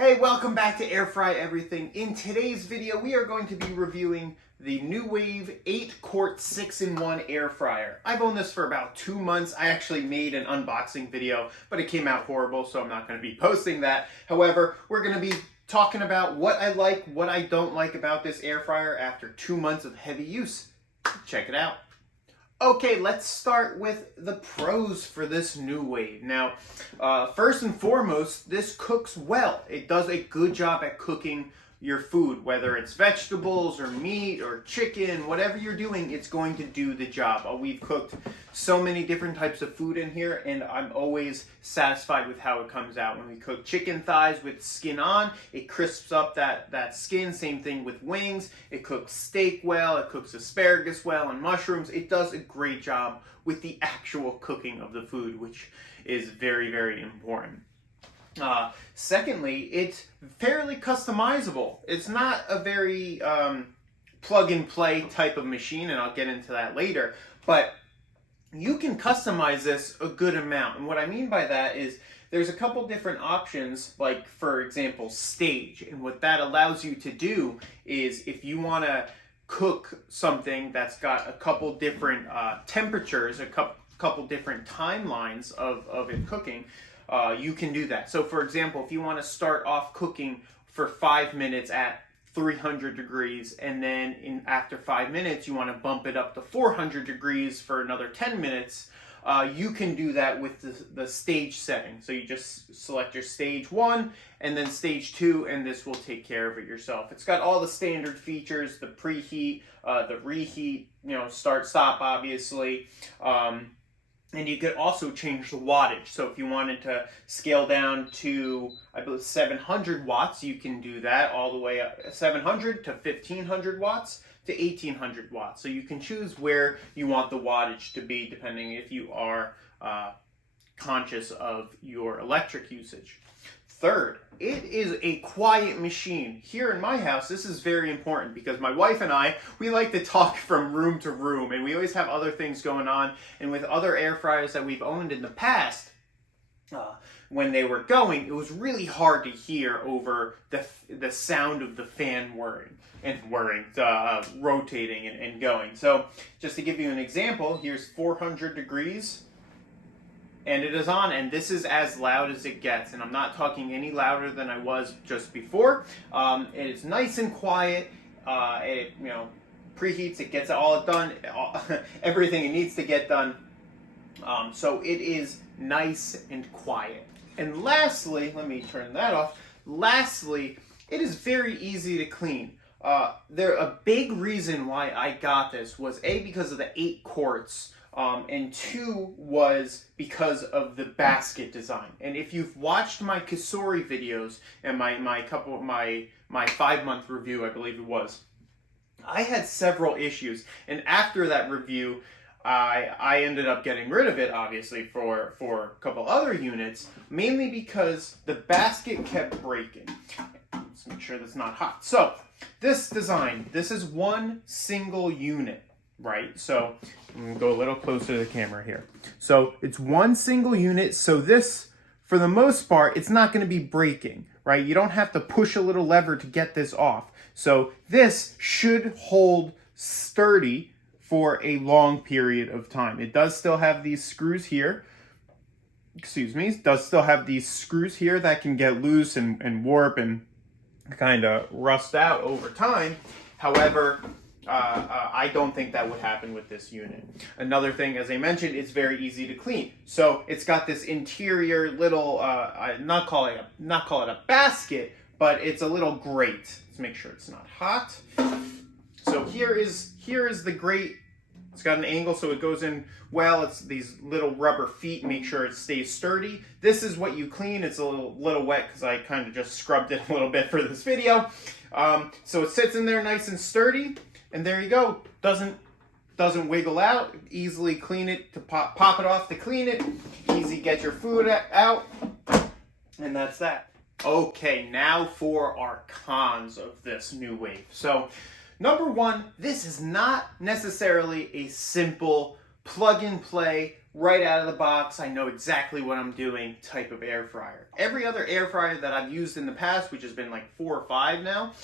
Hey, welcome back to Air Fry Everything. In today's video, we are going to be reviewing the NuWave 8-quart 6-in-1 air fryer. I've owned this for about 2 months. I actually made an unboxing video, but it came out horrible, so I'm not going to be posting that. However, we're going to be talking about what I like, what I don't like about this air fryer after 2 months of heavy use. Check it out. Okay, let's start with the pros for this NuWave. Now, first and foremost, this cooks well. It does a good job at cooking your food, whether it's vegetables or meat or chicken, whatever you're doing, it's going to do the job. We've cooked so many different types of food in here, and I'm always satisfied with how it comes out. When we cook chicken thighs with skin on, it crisps up that skin. Same thing with wings. It cooks steak well, it cooks asparagus well, and mushrooms. It does a great job with the actual cooking of the food, which is very, very important. Secondly, it's fairly customizable. It's not a very plug-and-play type of machine, and I'll get into that later, but you can customize this a good amount. And what I mean by that is there's a couple different options, like, for example, stage. And what that allows you to do is if you want to cook something that's got a couple different temperatures, a couple different timelines of it cooking, you can do that. So for example, if you want to start off cooking for 5 minutes at 300 degrees, and then after 5 minutes you want to bump it up to 400 degrees for another 10 minutes, you can do that with the stage setting. So you just select your stage 1 and then stage 2, and this will take care of it yourself. It's got all the standard features, the preheat, the reheat, start, stop, obviously. And you could also change the wattage. So if you wanted to scale down to, I believe, 700 watts, you can do that all the way up 700 to 1500 watts to 1800 watts. So you can choose where you want the wattage to be, depending if you are conscious of your electric usage. Third, it is a quiet machine. Here in my house, this is very important because my wife and I, we like to talk from room to room, and we always have other things going on. And with other air fryers that we've owned in the past, when they were going, it was really hard to hear over the sound of the fan rotating and going. So just to give you an example, here's 400 degrees. And it is on, and this is as loud as it gets, and I'm not talking any louder than I was just before. It is nice and quiet. It preheats, it gets all done, everything it needs to get done. So it is nice and quiet. And lastly, let me turn that off. Lastly, it is very easy to clean. A big reason why I got this was because of the 8 quarts. And 2 was because of the basket design. And if you've watched my Kasori videos and my 5-month review, I believe it was, I had several issues. And after that review, I ended up getting rid of it, obviously, for a couple other units, mainly because the basket kept breaking. Let's make sure that's not hot. So this design, this is one single unit. Right, so I'm going to go a little closer to the camera here. So it's one single unit, so this, for the most part, it's not going to be breaking, right? You don't have to push a little lever to get this off. So this should hold sturdy for a long period of time. It does still have these screws here. It does still have these screws here that can get loose and warp and kind of rust out over time. However, I don't think that would happen with this unit. Another thing, as I mentioned, it's very easy to clean. So it's got this interior little, not call it a basket, but it's a little grate. Let's make sure it's not hot. So here is the grate. It's got an angle so it goes in well. It's these little rubber feet, make sure it stays sturdy. This is what you clean. It's a little wet because I kind of just scrubbed it a little bit for this video. So it sits in there nice and sturdy. And there you go. Doesn't wiggle out. Easily clean it to pop it off to clean it. Easy get your food out. And that's that. Okay, now for our cons of this NuWave. So, number one, this is not necessarily a simple plug and play, right out of the box, I know exactly what I'm doing type of air fryer. Every other air fryer that I've used in the past, which has been like 4 or 5 now,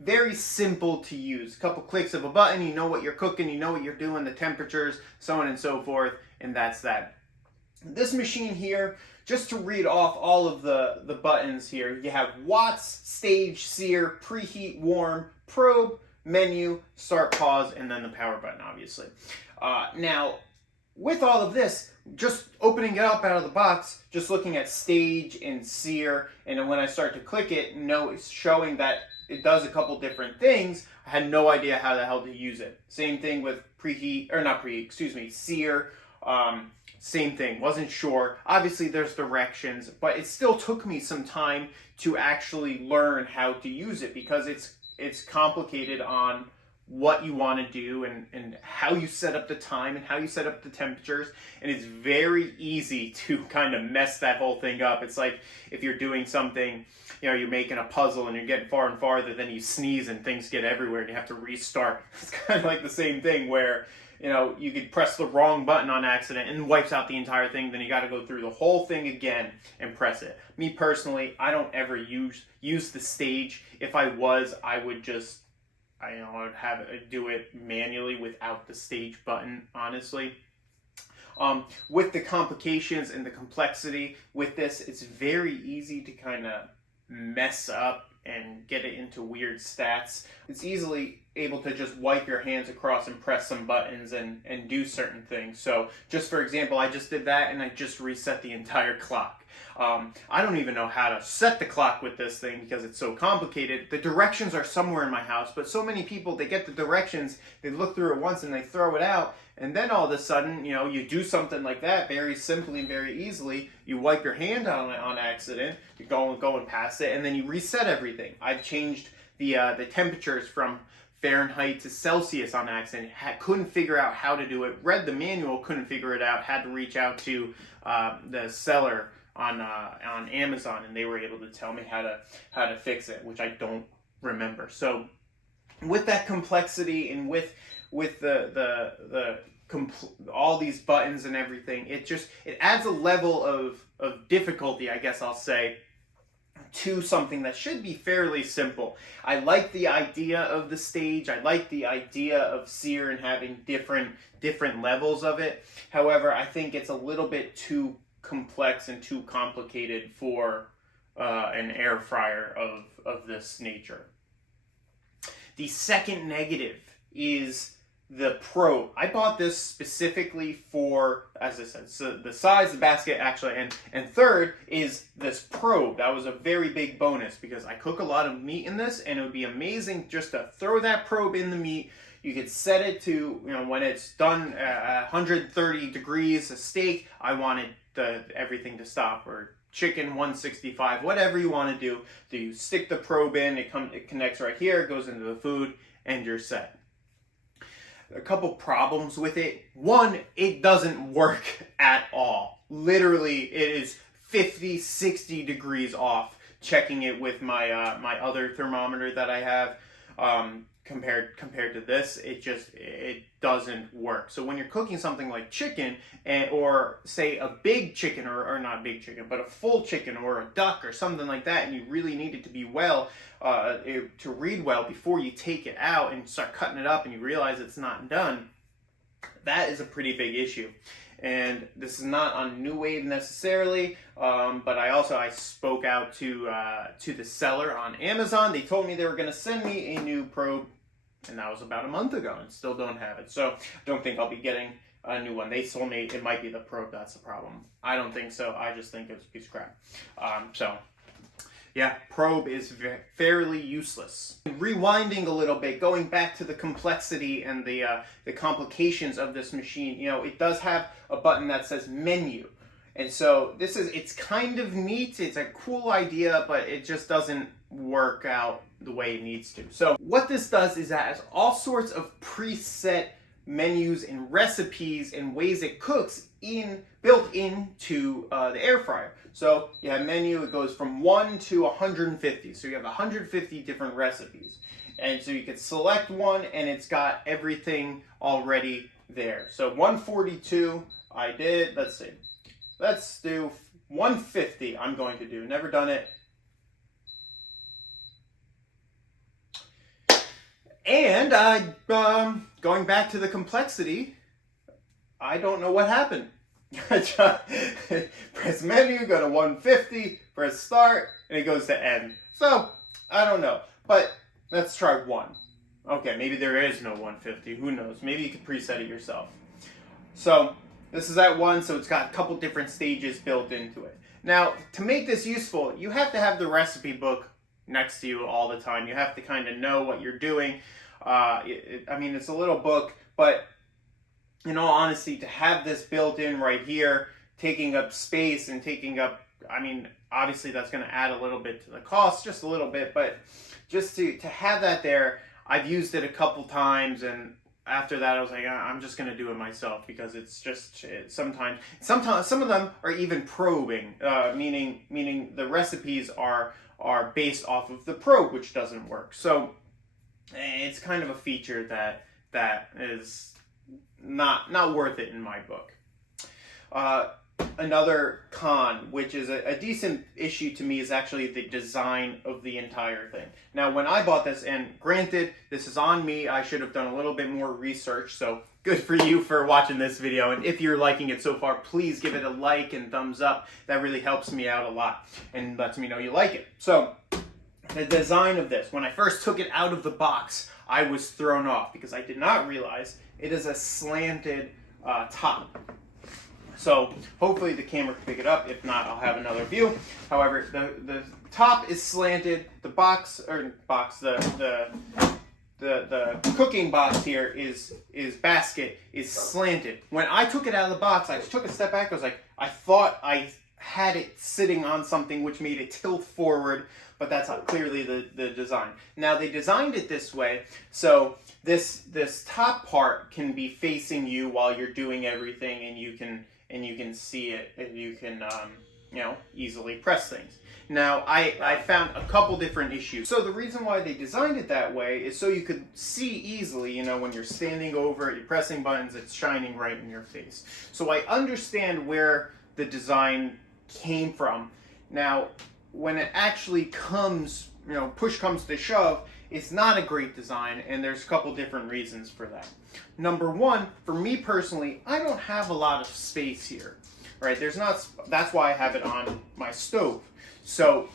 very simple to use. A couple clicks of a button, you know what you're cooking, you know what you're doing, the temperatures, so on and so forth, and that's that. This machine here, just to read off all of the buttons here, you have watts, stage, sear, preheat, warm, probe, menu, start, pause, and then the power button, obviously. Now, with all of this, just opening it up out of the box, just looking at stage and sear, and then when I start to click it, it's showing that it does a couple different things. I had no idea how the hell to use it. Same thing with sear. Same thing, wasn't sure. Obviously there's directions, but it still took me some time to actually learn how to use it because it's complicated on what you want to do and how you set up the time and how you set up the temperatures, and it's very easy to kind of mess that whole thing up. It's like if you're doing something, you're making a puzzle and you're getting far and farther, then you sneeze and things get everywhere and you have to restart. It's kind of like the same thing where you could press the wrong button on accident and wipes out the entire thing, then you got to go through the whole thing again and press it. Me personally, I don't ever use the stage. If I was, I would just I would have it do it manually without the stage button, honestly. With the complications and the complexity with this, it's very easy to kind of mess up and get it into weird stats. It's easily able to just wipe your hands across and press some buttons and do certain things. So just for example, I just did that and I just reset the entire clock. I don't even know how to set the clock with this thing because it's so complicated. The directions are somewhere in my house, but so many people, they get the directions, they look through it once and they throw it out, and then all of a sudden, you do something like that very simply and very easily. You wipe your hand on it on accident, you're going past it, and then you reset everything. I've changed the temperatures from Fahrenheit to Celsius on accident. Couldn't figure out how to do it. Read the manual, couldn't figure it out. Had to reach out to the seller on Amazon, and they were able to tell me how to fix it, which I don't remember. So with that complexity and with all these buttons and everything, it adds a level of difficulty, I guess I'll say, to something that should be fairly simple. I like the idea of the stage. I like the idea of sear and having different levels of it. However, I think it's a little bit too complex and too complicated for an air fryer of this nature. The second negative is the probe. I bought this specifically for, as I said, so the size, the basket actually, and third is this probe. That was a very big bonus because I cook a lot of meat in this, and it would be amazing just to throw that probe in the meat. You could set it to, when it's done 130 degrees, a steak, I wanted everything to stop, or chicken 165, whatever you want to do. So you stick the probe in, it connects right here, it goes into the food, and you're set. A couple problems with it. One, it doesn't work at all. Literally, it is 50, 60 degrees off. Checking it with my other thermometer that I have, compared to this, it doesn't work. So when you're cooking something like chicken, or say a big chicken, or not big chicken, but a full chicken or a duck or something like that, and you really need it to be to read well before you take it out and start cutting it up and you realize it's not done, that is a pretty big issue. And this is not on NuWave necessarily, but I spoke out to the seller on Amazon. They told me they were going to send me a new probe, and that was about a month ago, and still don't have it. So I don't think I'll be getting a new one. They told me it might be the probe that's the problem. I don't think so. I just think it's a piece of crap. So yeah, probe is fairly useless. Rewinding a little bit, going back to the complexity and the complications of this machine, it does have a button that says menu. And so it's kind of neat, it's a cool idea, but it just doesn't work out the way it needs to. So what this does is that it has all sorts of preset menus and recipes and ways it cooks built into the air fryer. So you have menu, it goes from 1 to 150. So you have 150 different recipes. And so you can select one and it's got everything already there. So 142 I did. Let's see. Let's do 150 I'm going to do. Never done it. And going back to the complexity, I don't know what happened. Press menu, go to 150, press start, and it goes to end. So, I don't know. But let's try 1. Okay, maybe there is no 150. Who knows? Maybe you can preset it yourself. So, this is at 1, so it's got a couple different stages built into it. Now, to make this useful, you have to have the recipe book next to you all the time. You have to kind of know what you're doing. I mean, it's a little book, but in all honesty, to have this built in right here, taking up space and taking up, I mean, obviously that's going to add a little bit to the cost, just a little bit, but just to have that there, I've used it a couple times, and after that I was like, I'm just going to do it myself, because it's just, sometimes some of them are even probing, meaning the recipes are based off of the probe, which doesn't work. So it's kind of a feature that is not worth it in my book. Another con, which is a decent issue to me, is actually the design of the entire thing. Now, when I bought this, and granted, this is on me, I should have done a little bit more research, so good for you for watching this video. And if you're liking it so far, please give it a like and thumbs up. That really helps me out a lot and lets me know you like it. So, the design of this, when I first took it out of the box, I was thrown off because I did not realize it is a slanted top. So hopefully the camera can pick it up. If not, I'll have another view. However, the top is slanted. The the cooking box here is basket is slanted. When I took it out of the box, I took a step back. I was like, I thought I had it sitting on something which made it tilt forward, but that's not clearly the design. Now they designed it this way, so this top part can be facing you while you're doing everything, and you can see it, and you can easily press things. Now I found a couple different issues. So the reason why they designed it that way is so you could see easily, when you're standing over it, you're pressing buttons, it's shining right in your face. So I understand where the design came from. Now, when it actually comes, push comes to shove, it's not a great design, and there's a couple different reasons for that. Number one, for me personally, I don't have a lot of space here, right? That's why I have it on my stove. So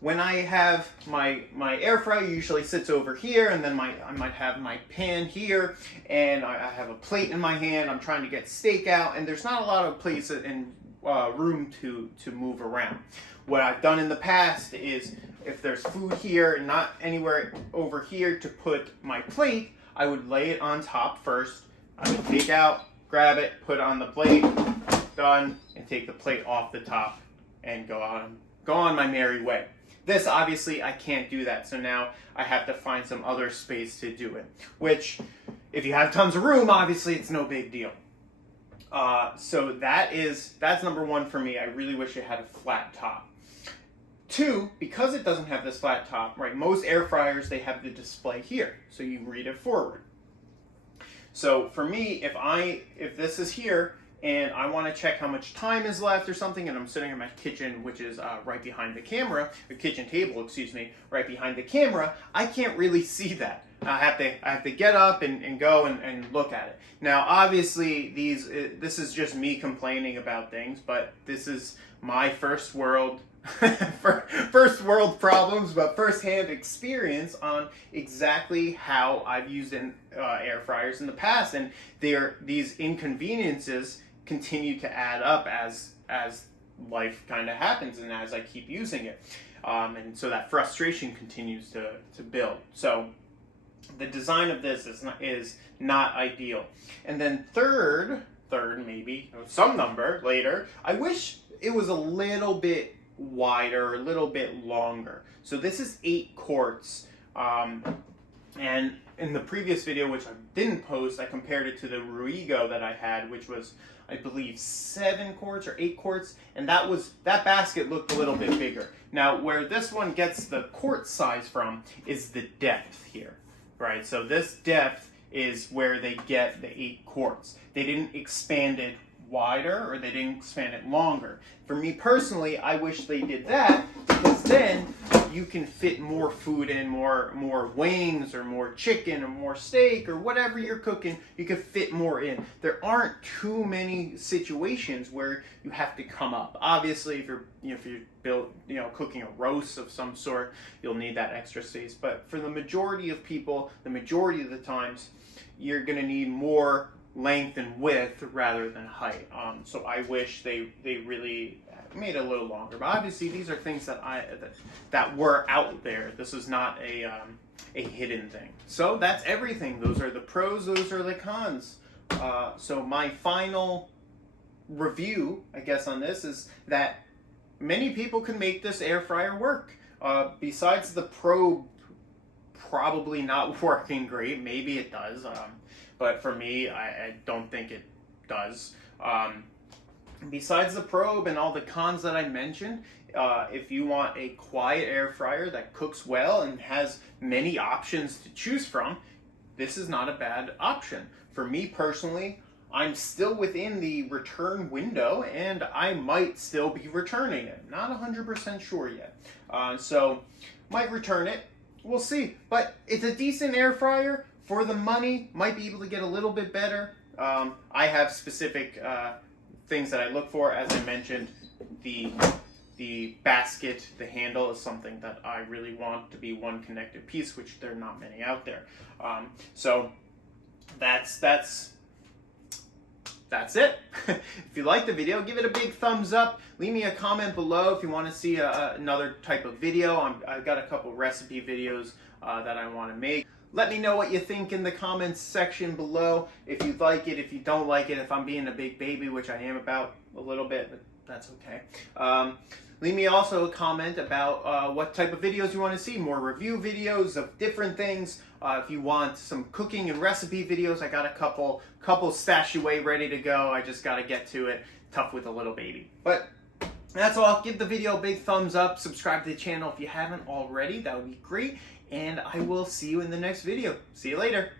when I have my air fryer usually sits over here, and then I might have my pan here, and I have a plate in my hand. I'm trying to get steak out, and there's not a lot of place and room to move around. What I've done in the past is, if there's food here and not anywhere over here to put my plate, I would lay it on top first. I would take out, grab it, put it on the plate, done, and take the plate off the top and go on my merry way. This, obviously, I can't do that, so now I have to find some other space to do it, which, if you have tons of room, obviously it's no big deal. So that's number one for me. I really wish it had a flat top. Two, because it doesn't have this flat top, right? Most air fryers, they have the display here, so you read it forward. So for me, if this is here and I want to check how much time is left or something, and I'm sitting in my kitchen, which is right behind the camera, the kitchen table, excuse me, right behind the camera, I can't really see that. I have to get up and go and look at it. Now, obviously, this is just me complaining about things, but this is my first world problems, but first-hand experience on exactly how I've used air fryers in the past, and these inconveniences continue to add up as life kind of happens and as I keep using it, and so that frustration continues to build. So the design of this is not ideal. And then third maybe, some number later, I wish it was a little bit wider, a little bit longer. So this is 8 quarts, and in the previous video, which I didn't post, I compared it to the Ruigo that I had, which was, I believe, 7 quarts or 8 quarts, and that basket looked a little bit bigger. Now, where this one gets the quart size from is the depth here, right? So this depth is where they get the 8 quarts. They didn't expand it wider, or they didn't expand it longer. For me personally, I wish they did that, because then you can fit more food in, more wings or more chicken or more steak or whatever you're cooking, you can fit more in. There aren't too many situations where you have to come up. Obviously, if you're cooking a roast of some sort, you'll need that extra space. But for the majority of people, the majority of the times, you're going to need more length and width rather than height. So I wish they really made it a little longer. But obviously, these are things that were out there. This is not a hidden thing. So that's everything. Those are the pros. Those are the cons. So my final review, I guess, on this is that many people can make this air fryer work. Besides the probe probably not working great, maybe it does. But for me, I don't think it does. Besides the probe and all the cons that I mentioned, if you want a quiet air fryer that cooks well and has many options to choose from, this is not a bad option. For me personally, I'm still within the return window, and I might still be returning it. Not 100% sure yet. So, might return it. We'll see. But it's a decent air fryer. For the money, might be able to get a little bit better. I have specific things that I look for. As I mentioned, the basket, the handle is something that I really want to be one connected piece, which there are not many out there. So that's it. If you like the video, give it a big thumbs up. Leave me a comment below if you want to see another type of video. I've got a couple recipe videos that I want to make. Let me know what you think in the comments section below. If you like it, if you don't like it, if I'm being a big baby, which I am about a little bit, but that's okay. Leave me also a comment about what type of videos you want to see. More review videos of different things. If you want some cooking and recipe videos, I got a couple stashed away ready to go. I just got to get to it. Tough with a little baby. But that's all. Give the video a big thumbs up. Subscribe to the channel if you haven't already. That would be great. And I will see you in the next video. See you later.